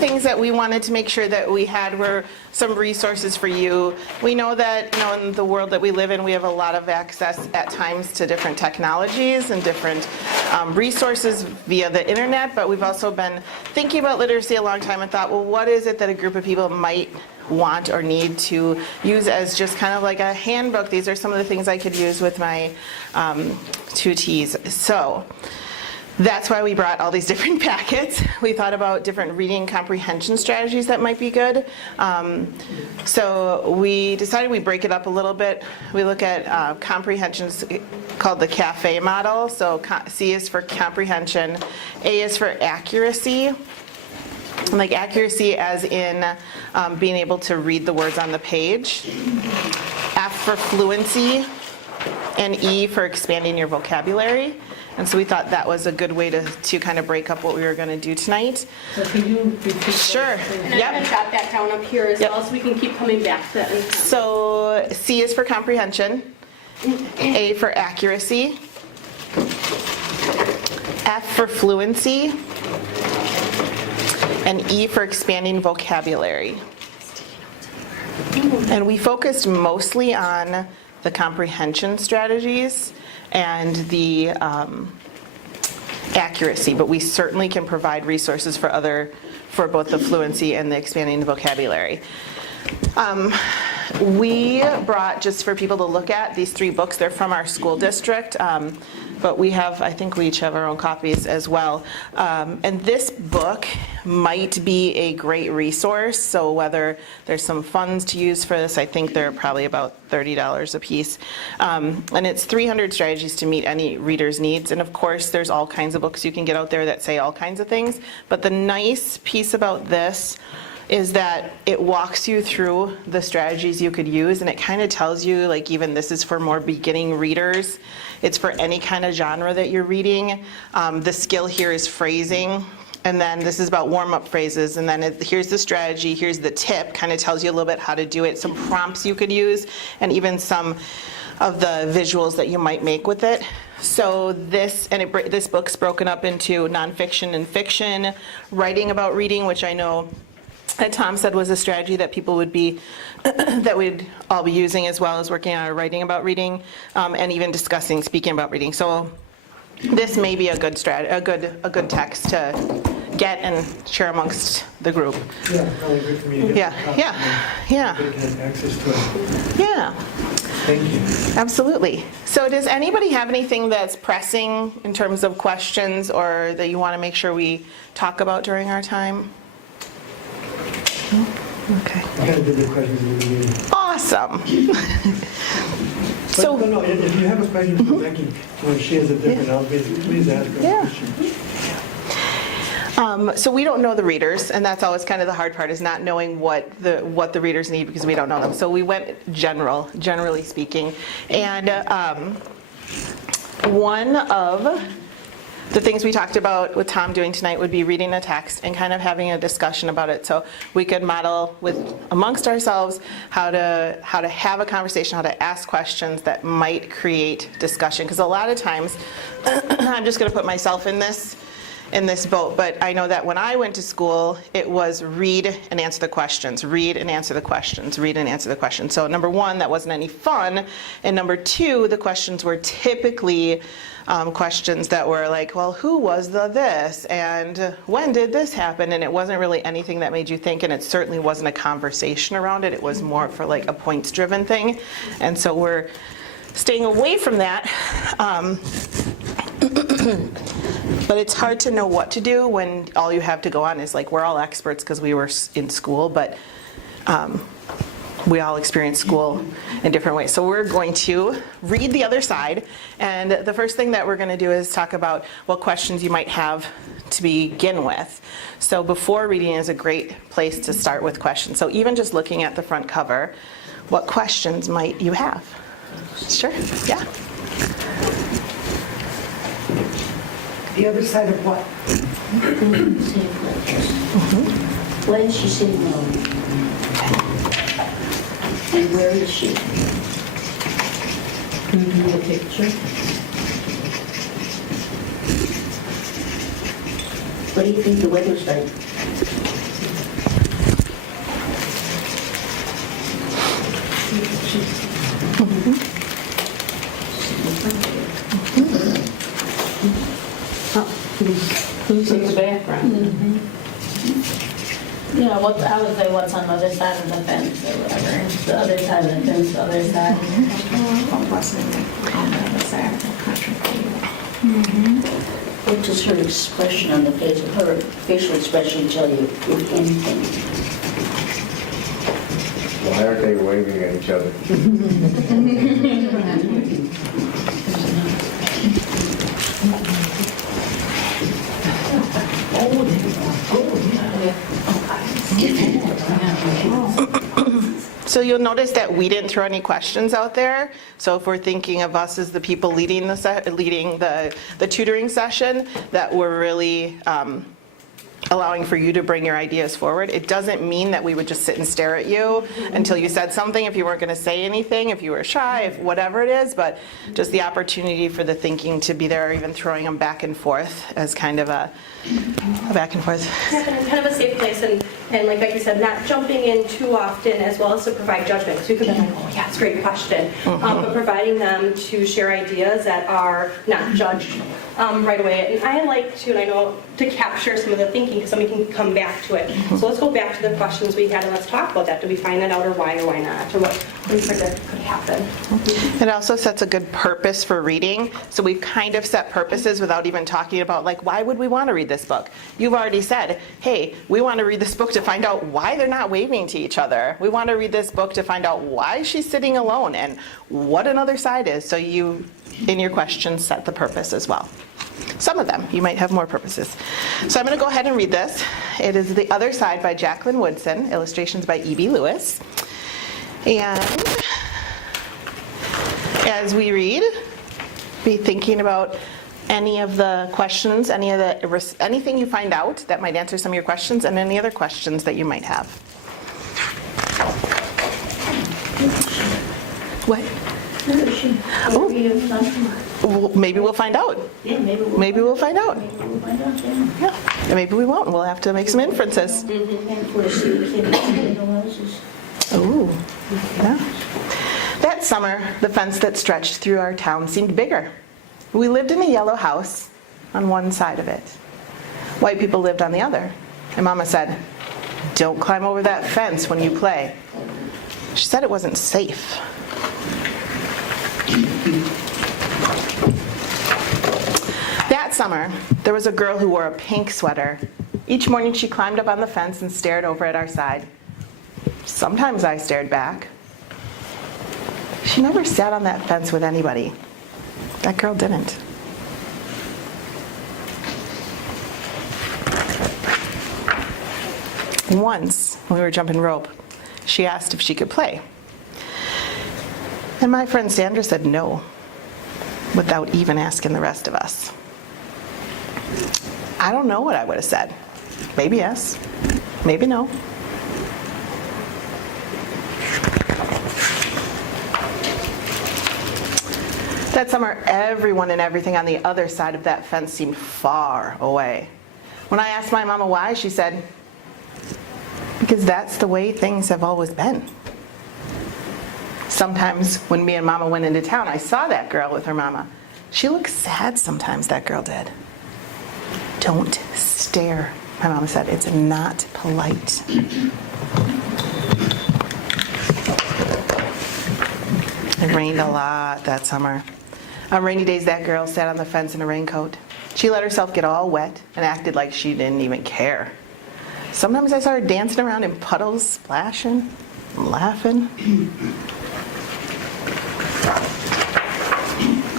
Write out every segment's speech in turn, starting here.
things that we wanted to make sure that we had were some resources for you. We know that, in the world that we live in, we have a lot of access at times to different technologies and different resources via the internet, but we've also been thinking about literacy a long time and thought, well, what is it that a group of people might want or need to use as just kind of like a handbook? These are some of the things I could use with my tutees. So that's why we brought all these different packets. We thought about different reading comprehension strategies that might be good. So we decided we'd break it up a little bit. We look at comprehensions called the CAFE model. So C is for comprehension, A is for accuracy, like accuracy as in being able to read the words on the page, F for fluency, and E for expanding your vocabulary. And so we thought that was a good way to kind of break up what we were going to do tonight. So can you repeat? Sure. And I'm going to jot that down up here as well, so we can keep coming back to that. So C is for comprehension, A for accuracy, F for fluency, and E for expanding vocabulary. And we focused mostly on the comprehension strategies and the accuracy, but we certainly can provide resources for both the fluency and the expanding the vocabulary. We brought, just for people to look at, these 3 books. They're from our school district, but I think we each have our own copies as well. And this book might be a great resource, so whether there's some funds to use for this, I think they're probably about $30 a piece. And it's 300 strategies to meet any reader's needs. And of course, there's all kinds of books you can get out there that say all kinds of things. But the nice piece about this is that it walks you through the strategies you could use, and it kind of tells you, like, even this is for more beginning readers. It's for any kind of genre that you're reading. The skill here is phrasing, and then this is about warm-up phrases, and then here's the strategy, here's the tip, kind of tells you a little bit how to do it, some prompts you could use, and even some of the visuals that you might make with it. So this book's broken up into nonfiction and fiction, writing about reading, which I know that Tom said was a strategy that people would be, that we'd all be using, as well as working on our writing about reading, and even speaking about reading. So this may be a good a good text to get and share amongst the group. Yeah, probably good for me to get Yeah. They can have access to it. Yeah. Thank you. Absolutely. So does anybody have anything that's pressing in terms of questions or that you want to make sure we talk about during our time? Okay. I kind of did the questions in the beginning. Awesome. But no, if you have a question for Becky, when she has a different outfit, please ask her a question. So we don't know the readers, and that's always kind of the hard part, is not knowing what the readers need, because we don't know them. So we went generally speaking. And one of the things we talked about with Tom doing tonight would be reading a text and kind of having a discussion about it. So we could model amongst ourselves how to have a conversation, how to ask questions that might create discussion. Because a lot of times, I'm just going to put myself in this boat, but I know that when I went to school, it was read and answer the questions, read and answer the questions, read and answer the questions. So number 1, that wasn't any fun, and number 2, the questions were typically questions that were like, well, who was the this, and when did this happen? And it wasn't really anything that made you think, and it certainly wasn't a conversation around it. It was more for like a points-driven thing, and so we're staying away from that. But it's hard to know what to do when all you have to go on is like, we're all experts because we were in school, but we all experience school in different ways. So we're going to read the other side, and the first thing that we're going to do is talk about what questions you might have to begin with. So before reading is a great place to start with questions. So even just looking at the front cover, what questions might you have? Sure, yeah. The other side of what? When is she sitting alone? And where is she? Can you do a picture? What do you think the weather's like? Who's In the background. Yeah, I would say what's on the other side of the fence or whatever. The other side of the fence, the other side. What does her expression on the face, her facial expression tell you, if anything? Why aren't they waving at each other? So you'll notice that we didn't throw any questions out there. So if we're thinking of us as the people leading the tutoring session, that we're really allowing for you to bring your ideas forward. It doesn't mean that we would just sit and stare at you until you said something, if you weren't going to say anything, if you were shy, if whatever it is, but just the opportunity for the thinking to be there, or even throwing them back and forth as kind of a back and forth. Yeah, and kind of a safe place, and like you said, not jumping in too often, as well as to provide judgment. So you could be like, oh yeah, it's a great question, but providing them to share ideas that are not judged right away. And I like to, and I know, to capture some of the thinking, because somebody can come back to it. So let's go back to the questions we had, and let's talk about that. Do we find that out, or why not, or what we predict could happen? It also sets a good purpose for reading. So we've kind of set purposes without even talking about, like, why would we want to read this book? You've already said, hey, we want to read this book to find out why they're not waving to each other. We want to read this book to find out why she's sitting alone and what another side is. So you, in your questions, set the purpose as well. Some of them, you might have more purposes. So I'm going to go ahead and read this. It is The Other Side by Jacqueline Woodson, illustrations by E.B. Lewis. And as we read, be thinking about any of the questions, anything you find out that might answer some of your questions, and any other questions that you might have. What? Well, maybe we'll find out. Yeah, maybe Maybe we'll find out. Maybe we'll find out, yeah. Yeah. And maybe we won't. We'll have to make some inferences. And for a student, Ooh, yeah. That summer, the fence that stretched through our town seemed bigger. We lived in a yellow house on one side of it. White people lived on the other. And Mama said, "Don't climb over that fence when you play." She said it wasn't safe. That summer, there was a girl who wore a pink sweater. Each morning she climbed up on the fence and stared over at our side. Sometimes I stared back. She never sat on that fence with anybody. That girl didn't. Once, when we were jumping rope, she asked if she could play. And my friend Sandra said no, without even asking the rest of us. I don't know what I would have said. Maybe yes, maybe no. That summer, everyone and everything on the other side of that fence seemed far away. When I asked my mama why, she said, "Because that's the way things have always been." Sometimes when me and Mama went into town, I saw that girl with her mama. She looked sad sometimes, that girl did. "Don't stare," my mama said. "It's not polite." It rained a lot that summer. On rainy days, that girl sat on the fence in a raincoat. She let herself get all wet and acted like she didn't even care. Sometimes I saw her dancing around in puddles, splashing, laughing.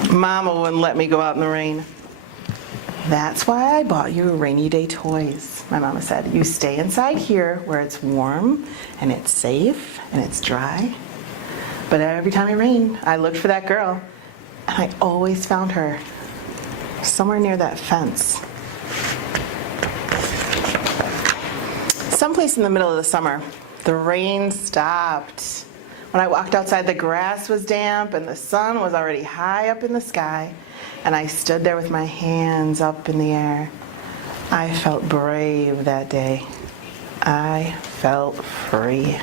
Mama wouldn't let me go out in the rain. "That's why I bought you rainy day toys," my mama said. "You stay inside here where it's warm and it's safe and it's dry." But every time it rained, I looked for that girl, and I always found her somewhere near that fence. Someplace in the middle of the summer, the rain stopped. When I walked outside, the grass was damp and the sun was already high up in the sky, and I stood there with my hands up in the air. I felt brave that day. I felt free.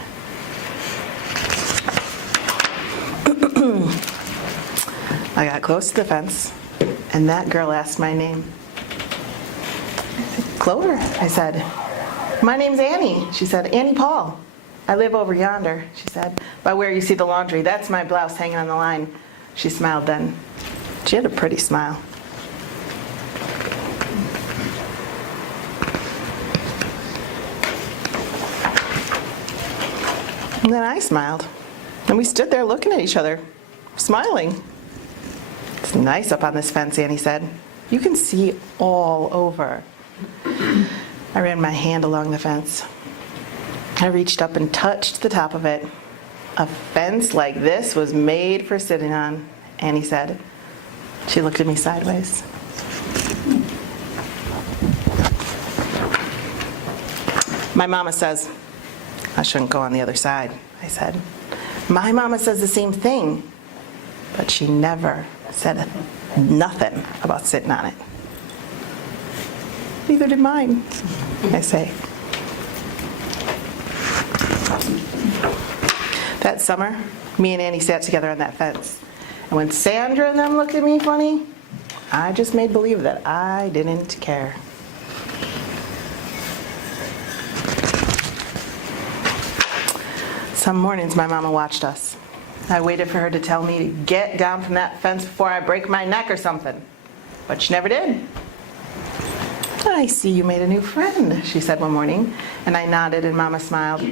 I got close to the fence, and that girl asked my name. Clover, I said. My name's Annie. She said, Annie Paul. I live over yonder, she said, by where you see the laundry. That's my blouse hanging on the line. She smiled then. She had a pretty smile. And then I smiled. And we stood there looking at each other, smiling. It's nice up on this fence, Annie said. You can see all over. I ran my hand along the fence. I reached up and touched the top of it. A fence like this was made for sitting on, Annie said. She looked at me sideways. My mama says, I shouldn't go on the other side, I said. My mama says the same thing, but she never said nothing about sitting on it. Neither did mine, I say. That summer, me and Annie sat together on that fence. And when Sandra and them looked at me funny, I just made believe that I didn't care. Some mornings my mama watched us. I waited for her to tell me to get down from that fence before I break my neck or something. But she never did. I see you made a new friend, she said one morning, and I nodded and Mama smiled.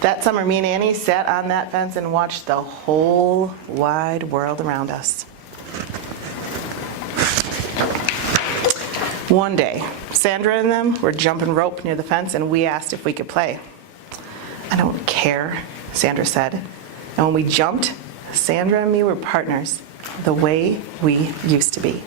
That summer, me and Annie sat on that fence and watched the whole wide world around us. One day, Sandra and them were jumping rope near the fence, and we asked if we could play. I don't care, Sandra said. And when we jumped, Sandra and me were partners, the way we used to be.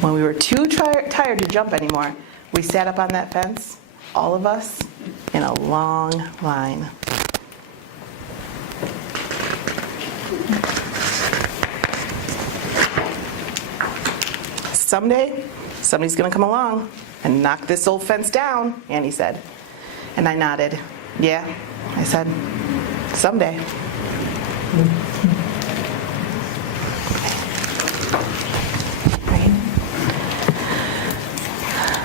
When we were too tired to jump anymore, we sat up on that fence, all of us, in a long line. Someday, somebody's going to come along and knock this old fence down, Annie said. And I nodded. Yeah, I said, someday.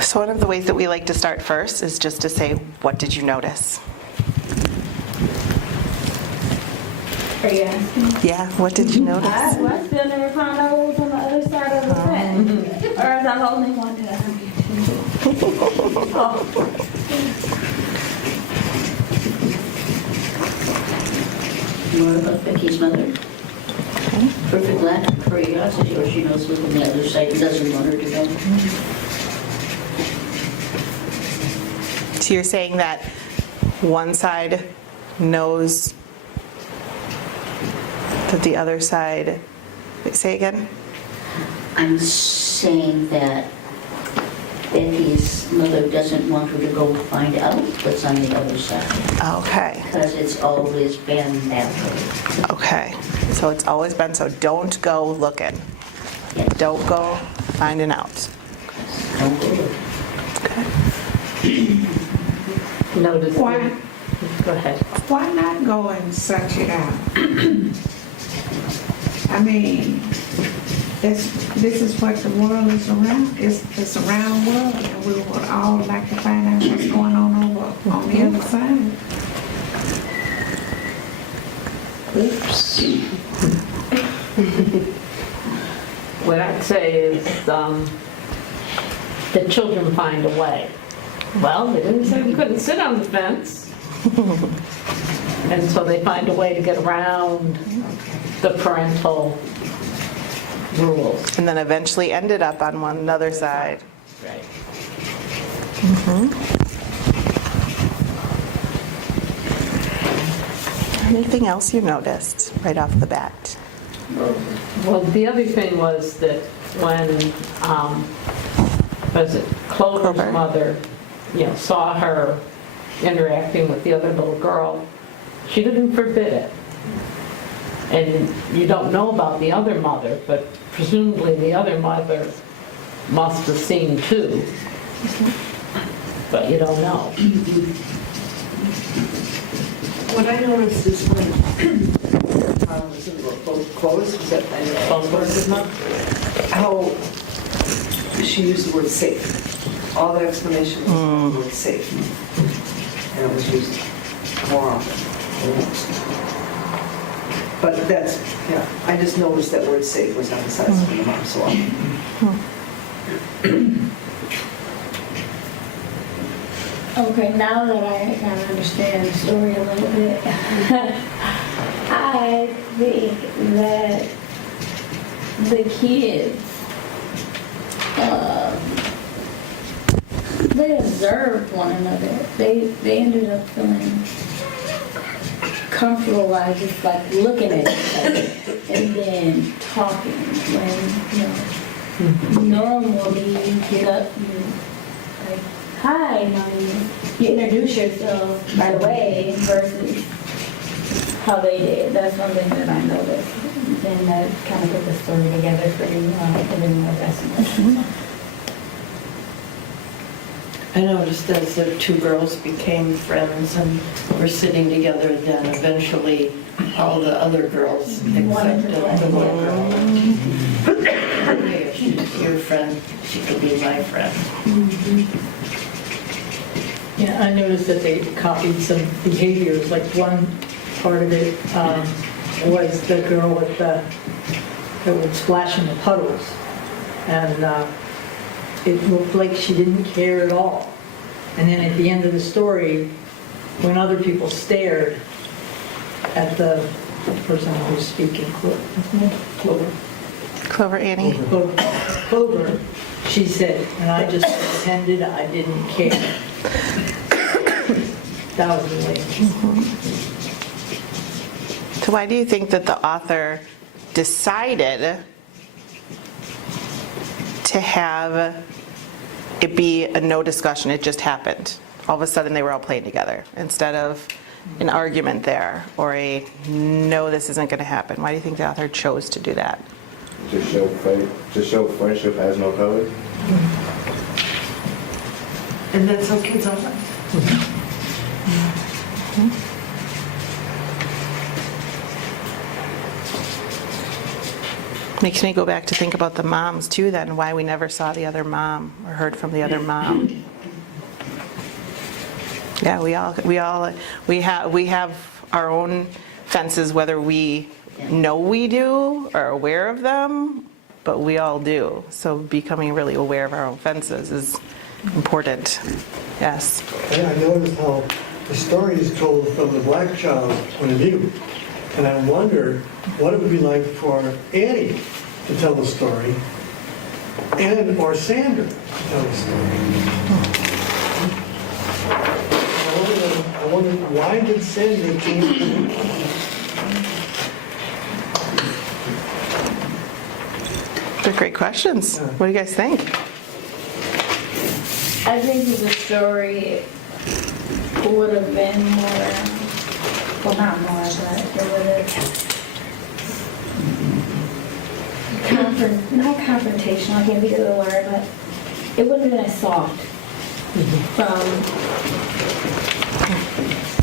So one of the ways that we like to start first is just to say, what did you notice? Are you asking? Yeah, what did you notice? I still never found out what was on the other side of the fence. Or is that the only one that I More about Becky's mother. Perfect lack of curiosity, or she knows what's on the other side and doesn't want her to know. So you're saying that one side knows that the other side, wait, say again? I'm saying that Becky's mother doesn't want her to go find out what's on the other side, Okay, because it's always been that way. okay. So it's always been, so don't go looking. Yes. Don't go finding out. Don't go look. Notice. Why, Go ahead. why not go and search it out? I mean, this is what the world is around. It's a round world, and we would all like to find out what's going on over on the other side. Oops. What I'd say is the children find a way. Well, they didn't say we couldn't sit on the fence. And so they find a way to get around the parental rules. And then eventually ended up on one another side. Right. Anything else you noticed right off the bat? Well, the other thing was that when, was it Clover's Clover. mother, saw her interacting with the other little girl, she didn't forbid it. And you don't know about the other mother, but presumably the other mother must have seen too. But you don't know. What I noticed is when was in both clothes, was that Both clothes, no? how she used the word safe. All the explanation was the word safe. And it was used more often. But that's, yeah, I just noticed that word safe was emphasized in the mom so often. Okay, now that I kind of understand the story a little bit, I think that the kids, they observed one another. They ended up feeling comfortable by just like looking at each other and then talking. When, normally you get up and like, hi, you introduce yourself right away versus how they did. That's something that I noticed. And that kind of put the story together for me, giving more explanation. I noticed as the two girls became friends and were sitting together, then eventually all the other girls accepted the one girl. Hey, if she's your friend, she could be my friend. Yeah, I noticed that they copied some behaviors, like one part of it was the girl with that would splash in the puddles. And it looked like she didn't care at all. And then at the end of the story, when other people stared at the person who was speaking, Clover Annie. Clover, she said, and I just pretended I didn't care. That was the way. So why do you think that the author decided to have it be a no discussion? It just happened. All of a sudden they were all playing together instead of an argument there or a no, this isn't going to happen. Why do you think the author chose to do that? To show friendship has no color. And that's how kids are. Makes me go back to think about the moms too then, why we never saw the other mom or heard from the other mom. Yeah, we have our own fences, whether we know we do or are aware of them, but we all do. So becoming really aware of our own fences is important. Yes. I noticed how the story is told from the black child's point of view. And I wonder what it would be like for Annie to tell the story and or Sandra to tell the story. I wonder why did Sandra change? They're great questions. What do you guys think? I think the story would have been more, well, not more, but it would have, not confrontational, I can't think of the word, but it wouldn't have been as soft from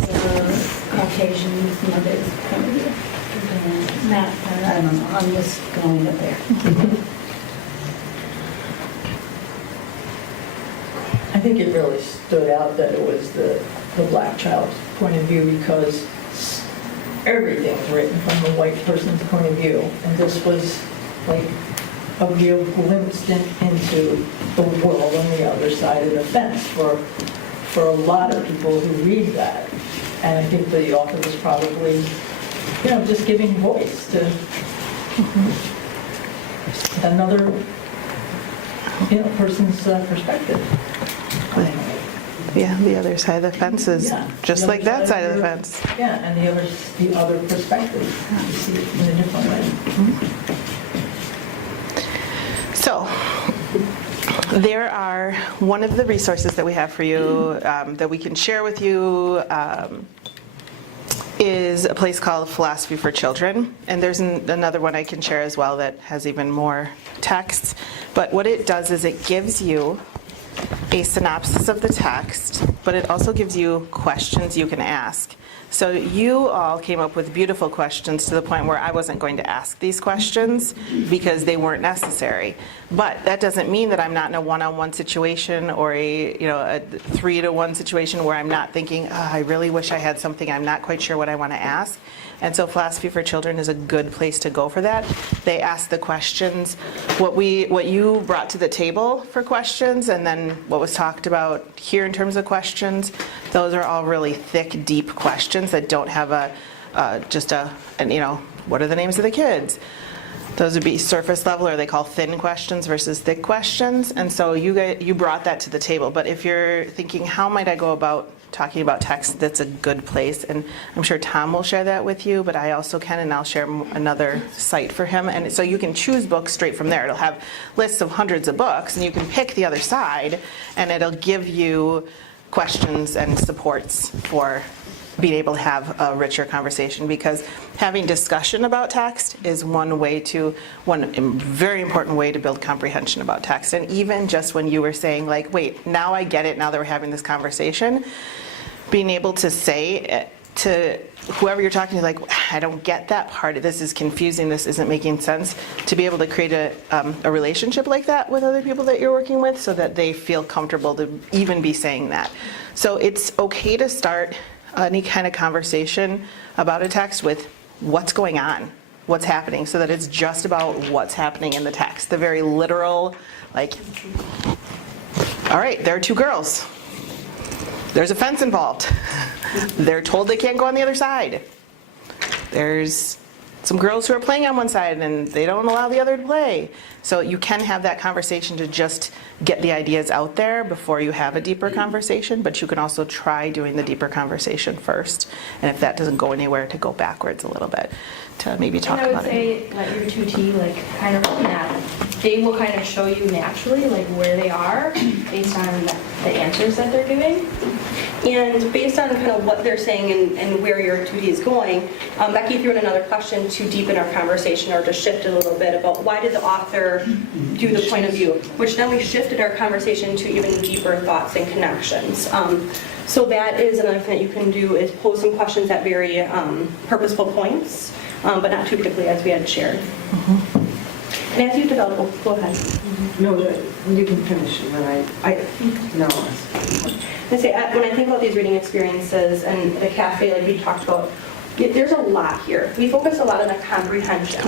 the Caucasian mother's point of view. Not, I don't know, I'm just going up there. I think it really stood out that it was the black child's point of view because everything's written from the white person's point of view. And this was like a real glimpse into the world on the other side of the fence for a lot of people who read that. And I think the author was probably, just giving voice to another, person's perspective. Yeah, the other side of the fence is just like that side of the fence. Yeah, and the other perspective, you see it in a different way. So, there are, one of the resources that we have for you that we can share with you is a place called Philosophy for Children. And there's another one I can share as well that has even more text. But what it does is it gives you a synopsis of the text, but it also gives you questions you can ask. So you all came up with beautiful questions to the point where I wasn't going to ask these questions because they weren't necessary. But that doesn't mean that I'm not in a one-on-one situation or a 3-to-1 situation where I'm not thinking, oh, I really wish I had something, I'm not quite sure what I want to ask. And so Philosophy for Children is a good place to go for that. They ask the questions, what you brought to the table for questions, and then what was talked about here in terms of questions. Those are all really thick, deep questions that don't have what are the names of the kids? Those would be surface level, or they call thin questions versus thick questions. And so you brought that to the table. But if you're thinking, how might I go about talking about text, that's a good place. And I'm sure Tom will share that with you, but I also can, and I'll share another site for him. And so you can choose books straight from there. It'll have lists of hundreds of books, and you can pick the other side, and it'll give you questions and supports for being able to have a richer conversation, because having discussion about text is one very important way to build comprehension about text. And even just when you were saying, like, wait, now I get it, now that we're having this conversation, being able to say to whoever you're talking to, like, I don't get that part, this is confusing, this isn't making sense, to be able to create a relationship like that with other people that you're working with so that they feel comfortable to even be saying that. So it's okay to start any kind of conversation about a text with what's going on, what's happening, so that it's just about what's happening in the text. The very literal, like, all right, there are 2 girls. There's a fence involved. They're told they can't go on the other side. There's some girls who are playing on one side and they don't allow the other to play. So you can have that conversation to just get the ideas out there before you have a deeper conversation, but you can also try doing the deeper conversation first. And if that doesn't go anywhere, to go backwards a little bit to maybe talk about it. And I would say let your tutor kind of run that. They will kind of show you naturally where they are based on the answers that they're giving. And based on kind of what they're saying and where your tutor is going, Becky threw in another question to deepen our conversation or to shift a little bit about why did the author do the point of view, which then we shifted our conversation to even deeper thoughts and connections. So that is another thing that you can do, is pose some questions at very purposeful points, but not too quickly, as we had shared. And as you develop, go ahead. No, you can finish, and then no. I say, when I think about these reading experiences and the cafe, like we talked about, there's a lot here. We focus a lot on the comprehension.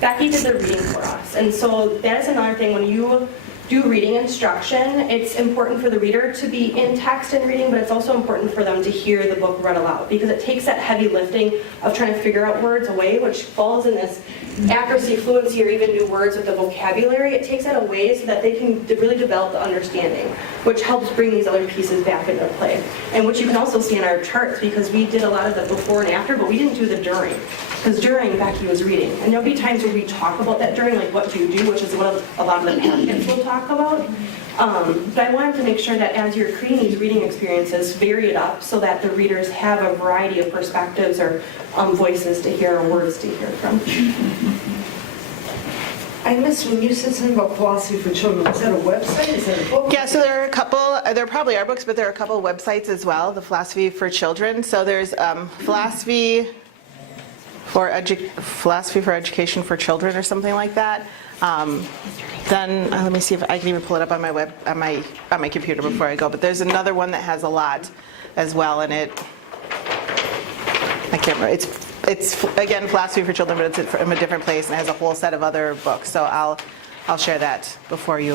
Becky did the reading for us, and so that is another thing. When you do reading instruction, it's important for the reader to be in text and reading, but it's also important for them to hear the book read aloud, because it takes that heavy lifting of trying to figure out words away, which falls in this accuracy, fluency, or even new words with the vocabulary. It takes that away so that they can really develop the understanding, which helps bring these other pieces back into play. And which you can also see in our charts, because we did a lot of the before and after, but we didn't do the during. Because during, Becky was reading. And there'll be times where we talk about that during, like what do you do, which is what a lot of the packets will talk about. But I wanted to make sure that as you're creating these reading experiences, vary it up so that the readers have a variety of perspectives or voices to hear or words to hear from. I missed when you said something about Philosophy for Children. Is that a website? Is that a book? Yeah, so there are a couple, there probably are books, but there are a couple of websites as well, the Philosophy for Children. So there's Philosophy for Education for Children or something like that. Then let me see if I can even pull it up on my computer before I go. But there's another one that has a lot as well, and I can't remember. It's again Philosophy for Children, but it's from a different place and it has a whole set of other books. So I'll share that before I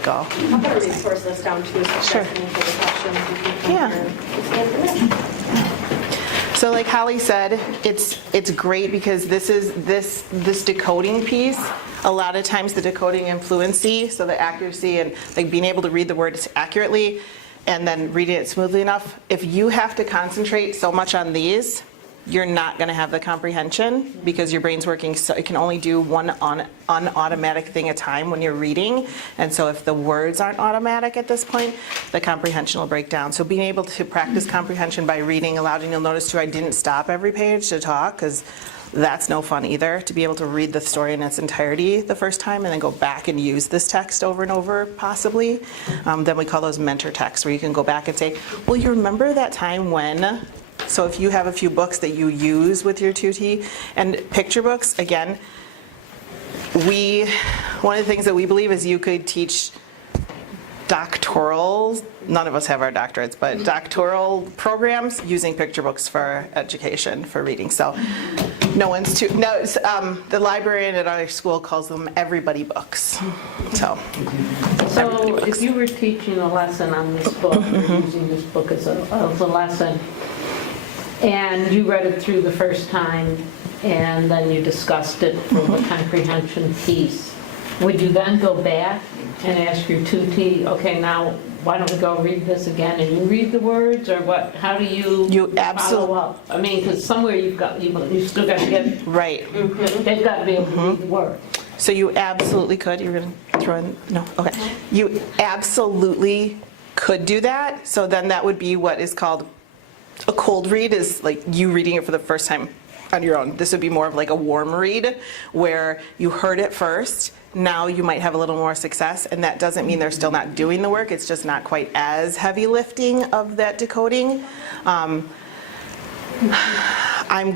go. I'll put a resource list down too, so Sure. if you have any questions, you can come Yeah. here and scan for that. So like Holly said, it's great because this decoding piece, a lot of times the decoding and fluency, so the accuracy and like being able to read the words accurately and then reading it smoothly enough, if you have to concentrate so much on these, you're not going to have the comprehension because your brain's working, so it can only do one unautomatic thing at a time when you're reading. And so if the words aren't automatic at this point, the comprehension will break down. So being able to practice comprehension by reading aloud, and you'll notice too, I didn't stop every page to talk because that's no fun either, to be able to read the story in its entirety the first time and then go back and use this text over and over, possibly. Then we call those mentor texts, where you can go back and say, well, you remember that time when? So if you have a few books that you use with your 2T, and picture books, again, one of the things that we believe is you could teach doctoral, none of us have our doctorates, but doctoral programs using picture books for education, for reading. So the librarian at our school calls them everybody books. So if you were teaching a lesson on this book, or using this book as a lesson, and you read it through the first time, and then you discussed it for the comprehension piece, would you then go back and ask your 2T, okay, now why don't we go read this again, and you read the words, or what? How do you follow up? I mean, because somewhere you still got to get right. They've got to be able to read the words. So you absolutely could. You're going to throw in? No? Okay. You absolutely could do that. So then that would be what is called a cold read, is like you reading it for the first time on your own. This would be more of like a warm read, where you heard it first. Now you might have a little more success, and that doesn't mean they're still not doing the work. It's just not quite as heavy lifting of that decoding. I'm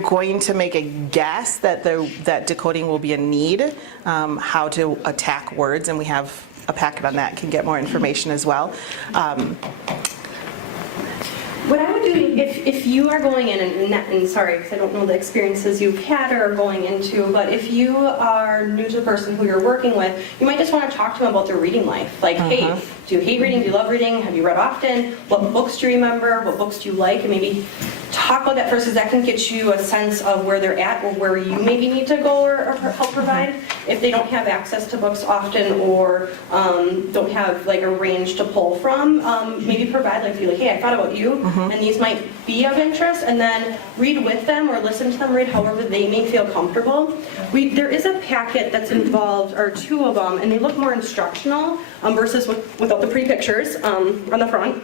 going to make a guess that that decoding will be a need, how to attack words, and we have a packet on that, can get more information as well. What I would do, if you are going in, and sorry, because I don't know the experiences you've had or are going into, but if you are new to the person who you're working with, you might just want to talk to them about their reading life. Like, hey, do you hate reading? Do you love reading? Have you read often? What books do you remember? What books do you like? And maybe talk about that first, because that can get you a sense of where they're at, or where you maybe need to go or help provide. If they don't have access to books often, or don't have like a range to pull from, maybe provide like, hey, I thought about you, and these might be of interest, and then read with them or listen to them read however they may feel comfortable. There is a packet that's involved, or two of them, and they look more instructional versus without the pretty pictures on the front.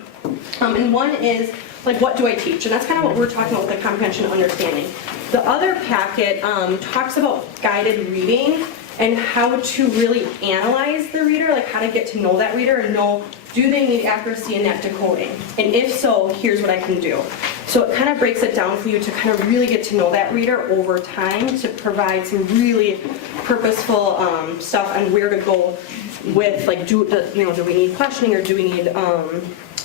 And one is like, what do I teach? And that's kind of what we're talking about with the comprehension and understanding. The other packet talks about guided reading and how to really analyze the reader, like how to get to know that reader and know, do they need accuracy in that decoding? And if so, here's what I can do. So it kind of breaks it down for you to kind of really get to know that reader over time, to provide some really purposeful stuff on where to go with, like, do we need questioning, or do we need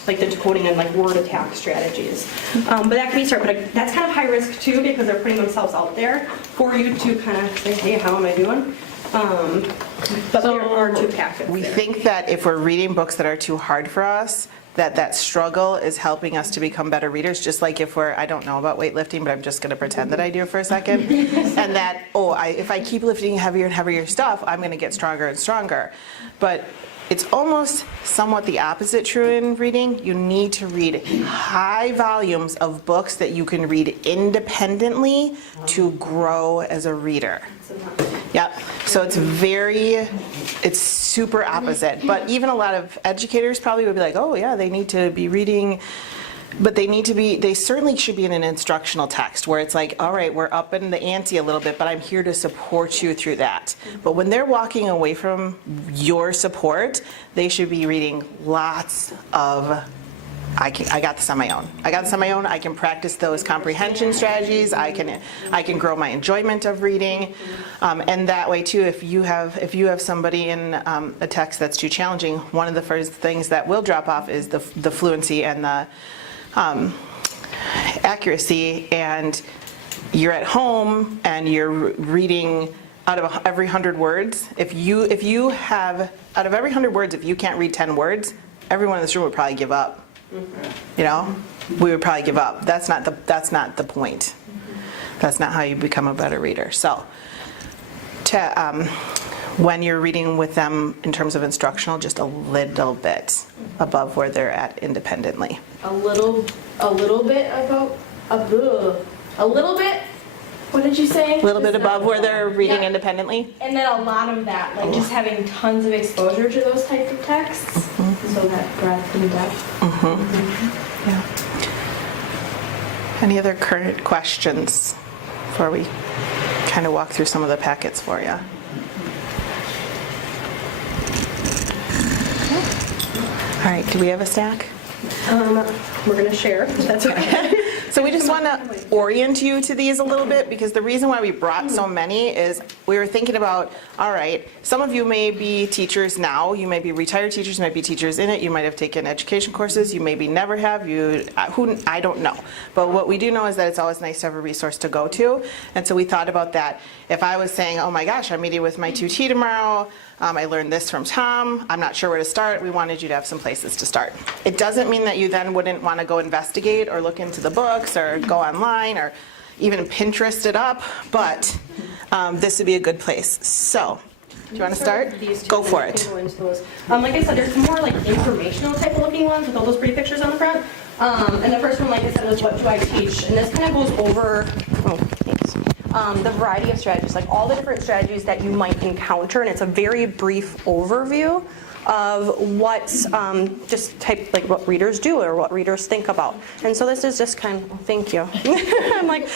like the decoding and like word attack strategies. But that can be started, but that's kind of high risk too, because they're putting themselves out there for you to kind of say, hey, how am I doing? But there are two packets. We think that if we're reading books that are too hard for us, that struggle is helping us to become better readers, just like if I don't know about weightlifting, but I'm just going to pretend that I do for a second, and that, if I keep lifting heavier and heavier stuff, I'm going to get stronger and stronger. But it's almost somewhat the opposite true in reading. You need to read high volumes of books that you can read independently to grow as a reader. Yep. So it's super opposite. But even a lot of educators probably would be like, oh yeah, they need to be reading, but they certainly should be in an instructional text where it's like, all right, we're up in the ante a little bit, but I'm here to support you through that. But when they're walking away from your support, they should be reading lots of, I got this on my own. I can practice those comprehension strategies. I can grow my enjoyment of reading, and that way too. If you have somebody in a text that's too challenging, one of the first things that will drop off is the fluency and the accuracy. And you're at home and you're reading out of every 100 words. If you have out of every 100 words, if you can't read 10 words, everyone in this room would probably give up. We would probably give up. That's not the point. That's not how you become a better reader. So when you're reading with them in terms of instructional, just a little bit above where they're at independently. A little bit about a little bit, what did you say? A little bit Just above where they're reading Yeah. independently? And then a lot of that, like just having tons of exposure to those types of texts, so that breadth and depth. Any other current questions before we kind of walk through some of the packets for you? All right, do we have a stack? We're going to share, if that's okay. So we just want to orient you to these a little bit, because the reason why we brought so many is we were thinking about, all right, some of you may be teachers now, you may be retired teachers, you might be teachers in it, you might have taken education courses, you maybe never have, I don't know. But what we do know is that it's always nice to have a resource to go to, and so we thought about that. If I was saying, oh my gosh, I'm meeting with my 2T tomorrow, I learned this from Tom, I'm not sure where to start, we wanted you to have some places to start. It doesn't mean that you then wouldn't want to go investigate or look into the books or go online or even Pinterest it up, but this would be a good place. So, do you want to start? These two, Go for and it. we can go into those. Like I said, there's more like informational type of looking ones with all those pretty pictures on the front. And the first one, like I said, was what do I teach? And this kind of goes over, the variety of strategies, like all the different strategies that you might encounter, and it's a very brief overview of what just type like what readers do or what readers think about. And so this is just kind of, thank you. I'm like,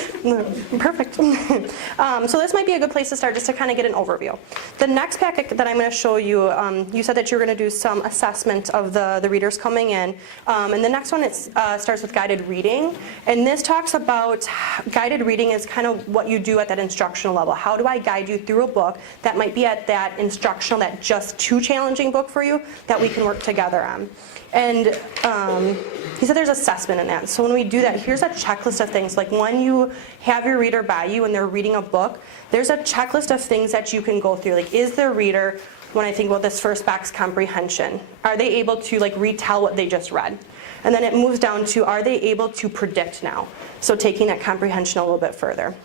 perfect. So this might be a good place to start just to kind of get an overview. The next packet that I'm going to show you, you said that you're going to do some assessment of the readers coming in. And the next one starts with guided reading. And this talks about guided reading is kind of what you do at that instructional level. How do I guide you through a book that might be at that instructional, that just too challenging book for you that we can work together on. And he said there's assessment in that. So when we do that, here's a checklist of things. Like when you have your reader by you and they're reading a book, there's a checklist of things that you can go through. Like, is the reader, when I think about this first box, comprehension, are they able to like retell what they just read? And then it moves down to, are they able to predict now? So taking that comprehension a little bit further.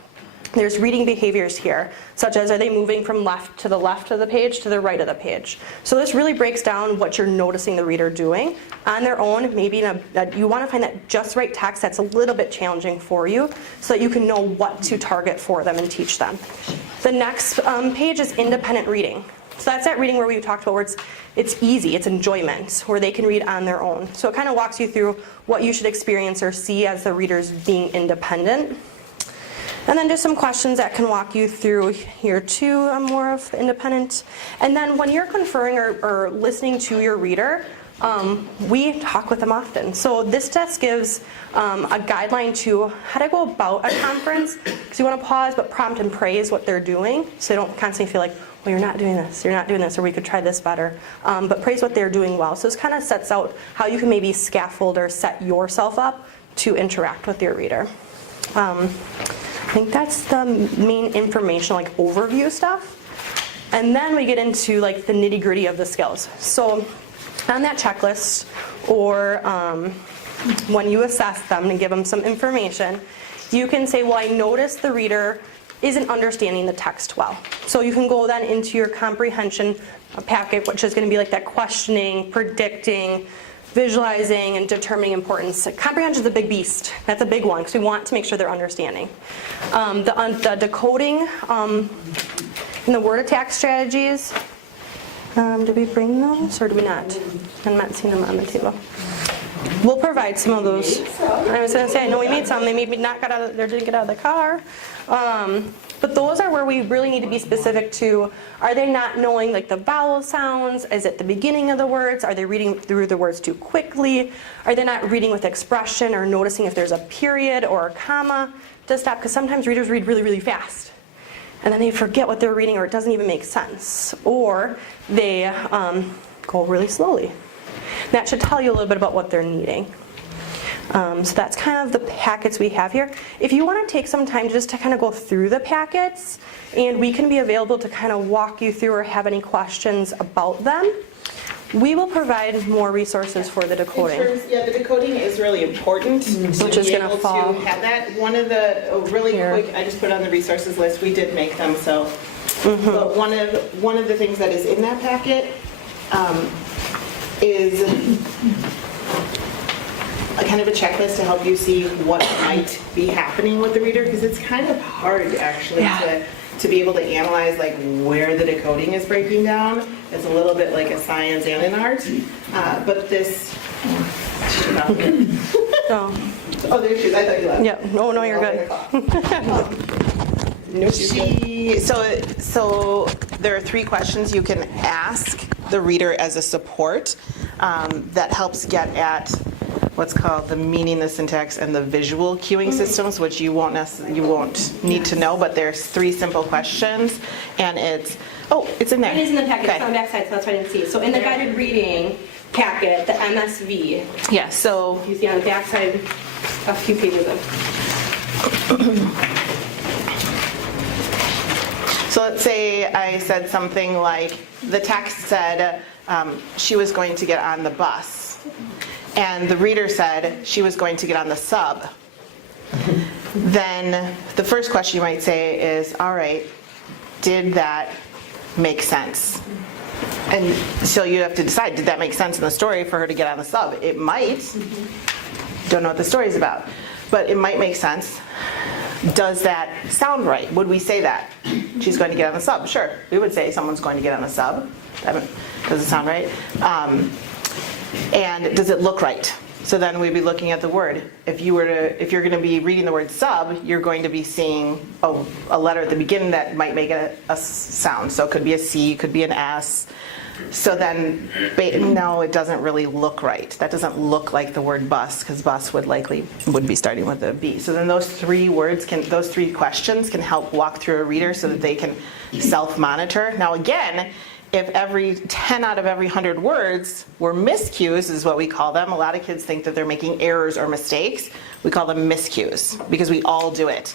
There's reading behaviors here, such as are they moving from left of the page to the right of the page. So this really breaks down what you're noticing the reader doing on their own. Maybe you want to find that just right text that's a little bit challenging for you so that you can know what to target for them and teach them. The next page is independent reading. So that's that reading where we talked about where it's easy, it's enjoyment, where they can read on their own. So it kind of walks you through what you should experience or see as the readers being independent. And then just some questions that can walk you through here too, more of independent. And then when you're conferring or listening to your reader, we talk with them often. So this test gives a guideline to how to go about a conference, because you want to pause but prompt and praise what they're doing, so they don't constantly feel like, well, you're not doing this, or we could try this better. But praise what they're doing well. So this kind of sets out how you can maybe scaffold or set yourself up to interact with your reader. I think that's the main informational like overview stuff. And then we get into like the nitty-gritty of the skills. So on that checklist, or when you assess them and give them some information, you can say, well, I noticed the reader isn't understanding the text well. So you can go then into your comprehension packet, which is going to be like that questioning, predicting, visualizing, and determining importance. Comprehension is a big beast. That's a big one because we want to make sure they're understanding. The decoding and the word attack strategies. Did we bring those or do we not? I'm not seeing them on the table. We'll provide some of those. I was going to say, I know we made some. They maybe not didn't get out of the car. But those are where we really need to be specific to, are they not knowing like the vowel sounds? Is it the beginning of the words? Are they reading through the words too quickly? Are they not reading with expression or noticing if there's a period or a comma to stop? Because sometimes readers read really, really fast. And then they forget what they're reading or it doesn't even make sense. Or they go really slowly. That should tell you a little bit about what they're needing. So that's kind of the packets we have here. If you want to take some time just to kind of go through the packets, and we can be available to kind of walk you through or have any questions about them, we will provide more resources for the decoding. The decoding is really important. Which is going to fall. Have that. One of the really quick, I just put on the resources list. We did make them, so. But one of the things that is in that packet is a kind of a checklist to help you see what might be happening with the reader, because it's kind of hard actually to be able to analyze like where the decoding is breaking down. It's a little bit like a science and an art, but this. Oh, there she is. I thought you left. Yeah, no, you're good. So there are 3 questions you can ask the reader as a support that helps get at what's called the meaning, the syntax, and the visual cueing systems, which you won't need to know, but there's 3 simple questions, and it's in there. It is in the packet, Okay. it's on the backside, so that's why I didn't see it. So in the guided reading packet, the MSV, Yeah, so you see on the backside, a few pages of. So let's say I said something like, the text said she was going to get on the bus, and the reader said she was going to get on the sub. Then the first question you might say is, all right, did that make sense? And so you have to decide, did that make sense in the story for her to get on the sub? It might. Don't know what the story's about, but it might make sense. Does that sound right? Would we say that? She's going to get on the sub. Sure, we would say someone's going to get on the sub. Does it sound right? And does it look right? So then we'd be looking at the word. If you're going to be reading the word sub, you're going to be seeing a letter at the beginning that might make it a sound. So it could be a C, it could be an S. So then, no, it doesn't really look right. That doesn't look like the word bus, because bus would be starting with a B. So then those 3 questions can help walk through a reader so that they can self-monitor. Now again, if every 10 out of every 100 words were miscues, is what we call them. A lot of kids think that they're making errors or mistakes. We call them miscues, because we all do it.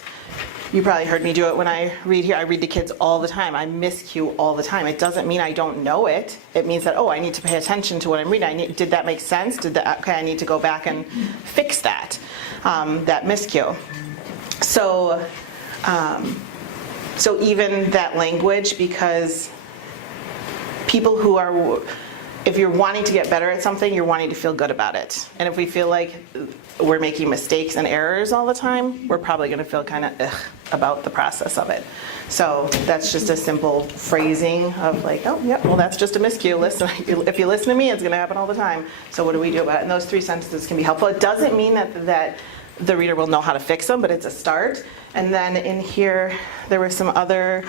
You probably heard me do it when I read here. I read to kids all the time. I miscue all the time. It doesn't mean I don't know it. It means that, I need to pay attention to what I'm reading. Did that make sense? I need to go back and fix that miscue. So even that language, because people who are, if you're wanting to get better at something, you're wanting to feel good about it. And if we feel like we're making mistakes and errors all the time, we're probably going to feel kind of about the process of it. So that's just a simple phrasing of like, that's just a miscue. Listen, if you listen to me, it's going to happen all the time. So what do we do about it? And those 3 sentences can be helpful. It doesn't mean that the reader will know how to fix them, but it's a start. And then in here, there were some other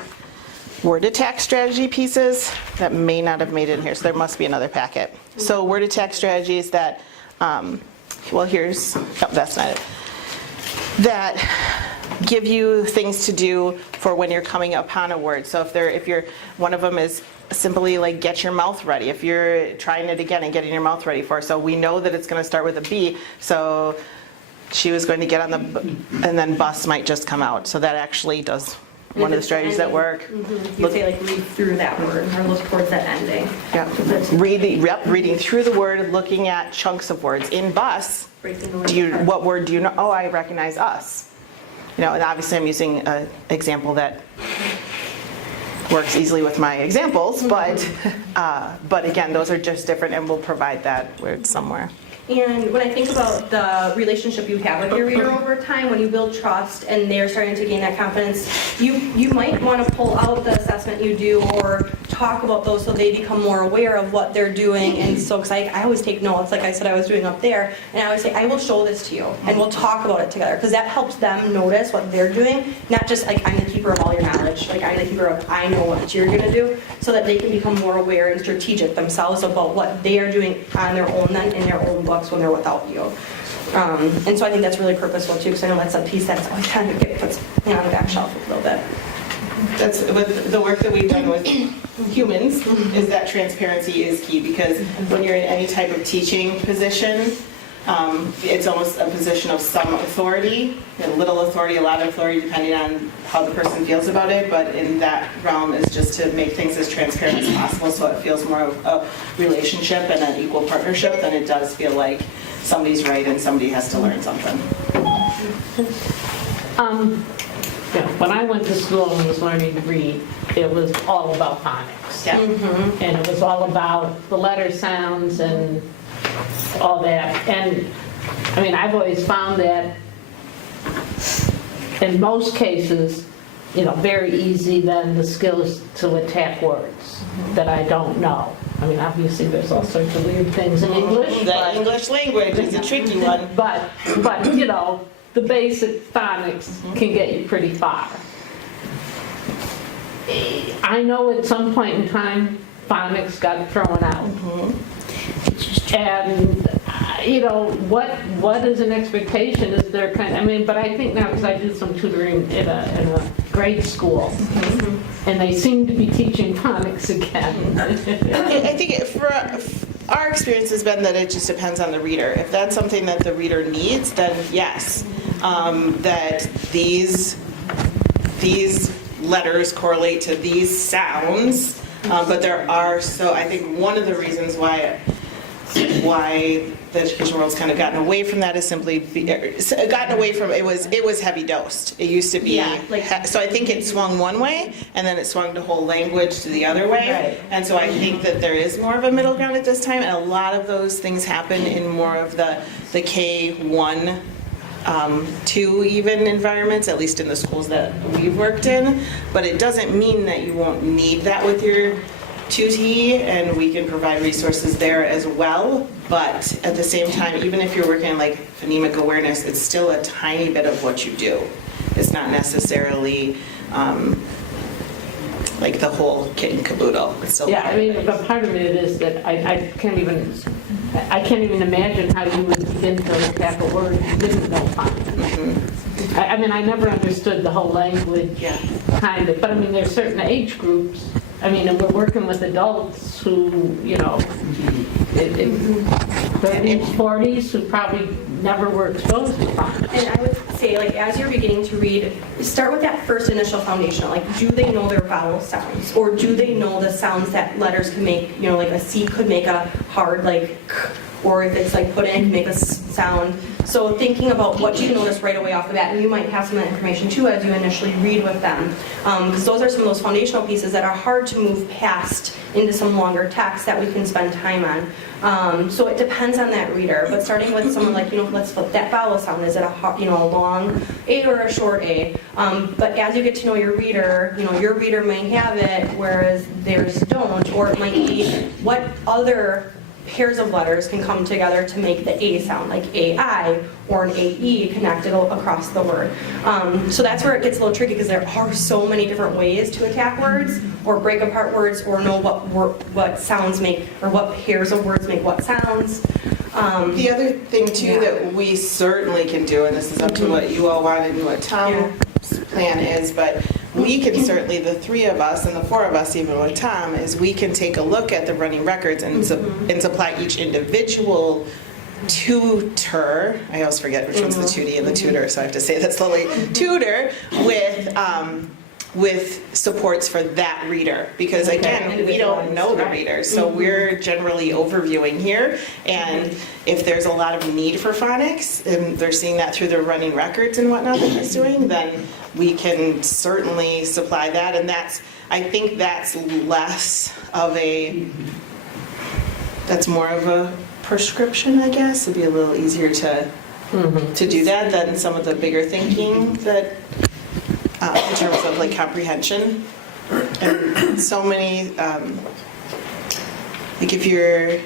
word attack strategy pieces that may not have made it in here, so there must be another packet. So word attack strategies that, that's not it, that give you things to do for when you're coming upon a word. So if you're, one of them is simply like get your mouth ready. If you're trying it again and getting your mouth ready for it. So we know that it's going to start with a B, so she was going to get on and then bus might just come out. So that actually does one of the strategies that work. You say like read through that word or look towards that ending. Yeah. Reading through the word, looking at chunks of words. In bus, what word do you know? Oh, I recognize us. And obviously I'm using an example that works easily with my examples, but again, those are just different, and we'll provide that word somewhere. And when I think about the relationship you have with your reader over time, when you build trust and they're starting to gain that confidence, you might want to pull out the assessment you do or talk about those so they become more aware of what they're doing. And so, because I always take notes, like I said I was doing up there, and I always say, I will show this to you, and we'll talk about it together, because that helps them notice what they're doing, not just like I'm the keeper of all your knowledge, like I'm the keeper of I know what you're going to do, so that they can become more aware and strategic themselves about what they are doing on their own then in their own books when they're without you. And so I think that's really purposeful too, because I know that's a piece that's always kind of puts me on the back shelf a little bit. That's with the work that we've done with humans, is that transparency is key, because when you're in any type of teaching position, it's almost a position of some authority, a little authority, a lot of authority, depending on how the person feels about it, but in that realm is just to make things as transparent as possible, so it feels more of a relationship and an equal partnership than it does feel like somebody's right and somebody has to learn something. When I went to school and was learning to read, it was all about phonics. Yeah. And it was all about the letter sounds and all that. And I mean, I've always found that in most cases, very easy then the skills to attack words that I don't know. I mean, obviously, there's all sorts of weird things in English. The English language is a tricky one. But, the basic phonics can get you pretty far. I know at some point in time, phonics got thrown out. And, what is an expectation? Is there but I think now, because I did some tutoring in a grade school, and they seem to be teaching phonics again. I think for our experience has been that it just depends on the reader. If that's something that the reader needs, then yes, that these letters correlate to these sounds, but there are, I think one of the reasons why the education world's kind of gotten away from that is simply gotten away from it was heavy dosed. It used to be, so I think it swung one way and then it swung the whole language to the other way. Right. And so I think that there is more of a middle ground at this time, and a lot of those things happen in more of the K1, 2 even environments, at least in the schools that we've worked in. But it doesn't mean that you won't need that with your 2T, and we can provide resources there as well. But at the same time, even if you're working like phonemic awareness, it's still a tiny bit of what you do. It's not necessarily like the whole kit and caboodle. It's still but part of it is that I can't even imagine how you would begin to attack a word if you didn't know phonics. I never understood the whole language kind of, but there's certain age groups. And we're working with adults who, in 30s, 40s, who probably never were exposed to phonics. And I would say, as you're beginning to read, start with that first initial foundation. Do they know their vowel sounds? Or do they know the sounds that letters can make, like a C could make a hard, k, or if it's pudding, it can make a sound. So thinking about what do you notice right away off the bat, and you might have some of that information too as you initially read with them. Because those are some of those foundational pieces that are hard to move past into some longer text that we can spend time on. So it depends on that reader, but starting with someone let's flip that vowel sound. Is it a long A or a short A? But as you get to know your reader may have it, whereas theirs don't, or it might be what other pairs of letters can come together to make the A sound, like AI or an AE connected across the word. So that's where it gets a little tricky, because there are so many different ways to attack words or break apart words or know what sounds make, or what pairs of words make what sounds. The other thing too that we certainly can do, and this is up to what you all want and what Tom's plan is, but we can certainly, the 3 of us and the 4 of us, even with Tom, is we can take a look at the running records and supply each individual tutor, I always forget which one's the 2D and the tutor, so I have to say that slowly, tutor with supports for that reader, because again, we don't know the readers, so we're generally overviewing here, and if there's a lot of need for phonics, and they're seeing that through their running records and whatnot that he's doing, then we can certainly supply that, and I think that's less of that's more of a prescription, I guess. It'd be a little easier to do that than some of the bigger thinking that in terms of comprehension, and so many if you're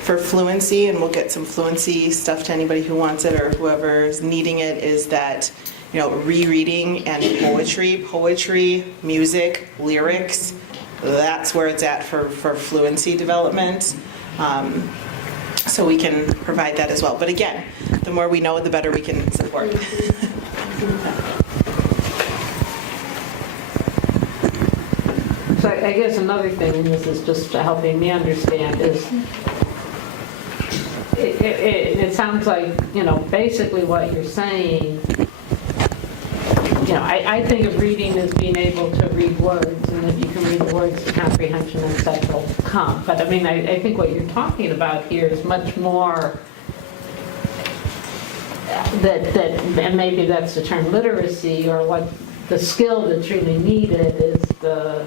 for fluency, and we'll get some fluency stuff to anybody who wants it or whoever's needing it, is that rereading and poetry, music, lyrics, that's where it's at for fluency development. So we can provide that as well, but again, the more we know, the better we can support. So I guess another thing, and this is just helping me understand, is it sounds like, basically what you're saying, I think of reading as being able to read words, and if you can read the words, the comprehension and such will come. But I think what you're talking about here is much more and maybe that's the term literacy, or what the skill that's really needed is the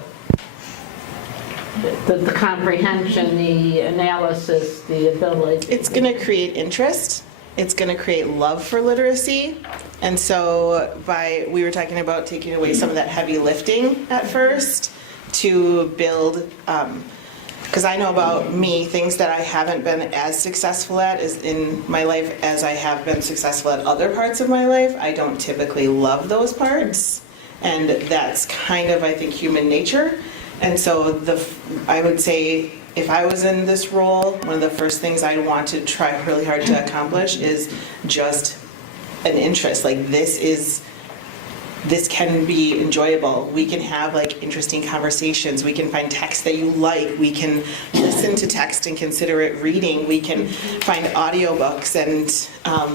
comprehension, the analysis, the ability. It's going to create interest it's going to create love for literacy. And so we were talking about taking away some of that heavy lifting at first to build, because I know about me, things that I haven't been as successful at is in my life as I have been successful at other parts of my life. I don't typically love those parts. And that's kind of, I think, human nature. And so I would say, if I was in this role, one of the first things I'd want to try really hard to accomplish is just an interest. Like, this can be enjoyable. We can have like interesting conversations. We can find text that you like. We can listen to text and consider it reading. We can find audiobooks and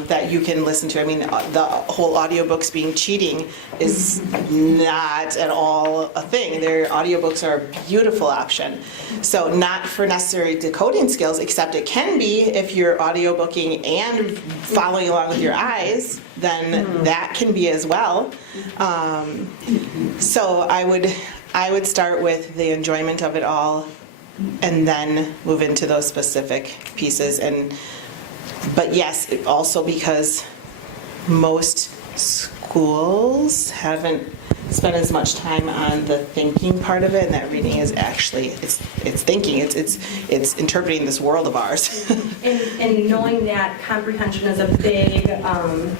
that you can listen to. I mean, the whole audiobooks being cheating is not at all a thing. Their audiobooks are a beautiful option. So not for necessary decoding skills, except it can be if you're audiobooking and following along with your eyes, then that can be as well. So I would start with the enjoyment of it all and then move into those specific pieces. But yes, also because most schools haven't spent as much time on the thinking part of it, and that reading is actually, it's thinking, it's interpreting this world of ours. And knowing that comprehension is a big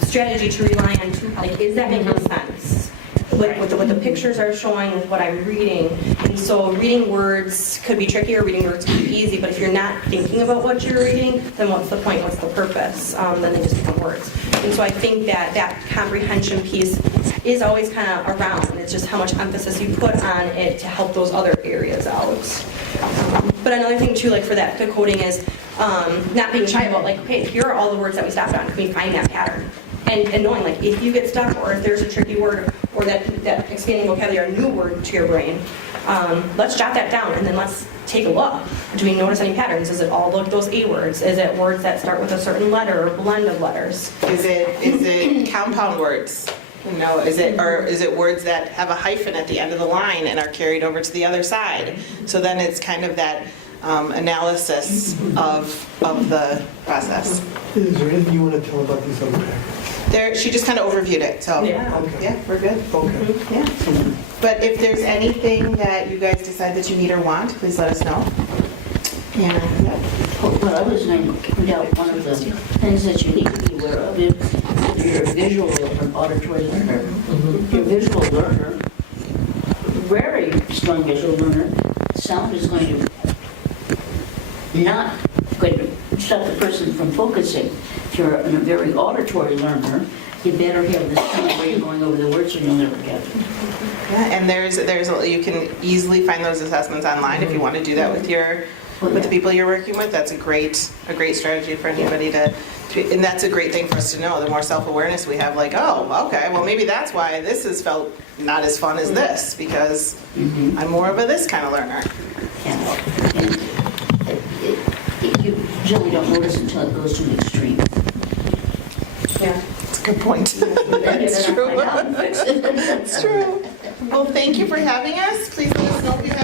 strategy to rely on too, like, is that making sense? Like what the pictures are showing with what I'm reading. And so reading words could be tricky or reading words could be easy, but if you're not thinking about what you're reading, then what's the point, what's the purpose? Then they just become words. And so I think that comprehension piece is always kind of around. It's just how much emphasis you put on it to help those other areas out. But another thing too, like for that decoding is not being shy about, like, okay, here are all the words that we stopped on. Can we find that pattern? And knowing, like, if you get stuck or if there's a tricky word or that expanding vocabulary, a new word to your brain, let's jot that down and then let's take a look. Do we notice any patterns? Is it all those A words? Is it words that start with a certain letter or blend of letters? Is it compound words? You know, is it words that have a hyphen at the end of the line and are carried over to the other side? So then it's kind of that analysis of the process. Is there anything you want to tell about these other packets? She just kind of overviewed it, so yeah, we're good. Okay. Yeah. But if there's anything that you guys decide that you need or want, please let us know. And Well, I was going to point out one of the things that you need to be aware of is if you're a visual or auditory learner. If you're a visual learner, very strong visual learner, sound is going to not going to stop the person from focusing. If you're a very auditory learner, you better have this kind where you're going over the words and you'll never get it. yeah, and you can easily find those assessments online if you want to do that with the people you're working with. That's a great strategy for anybody to, and that's a great thing for us to know. The more self-awareness we have, like, oh, okay, well maybe that's why this has felt not as fun as this, because I'm more of a this kind of learner. Yeah. And you generally don't notice until it goes to an extreme. Yeah. That's a good point. That's true. That's true. Well, thank you for having us. Please let us know if you have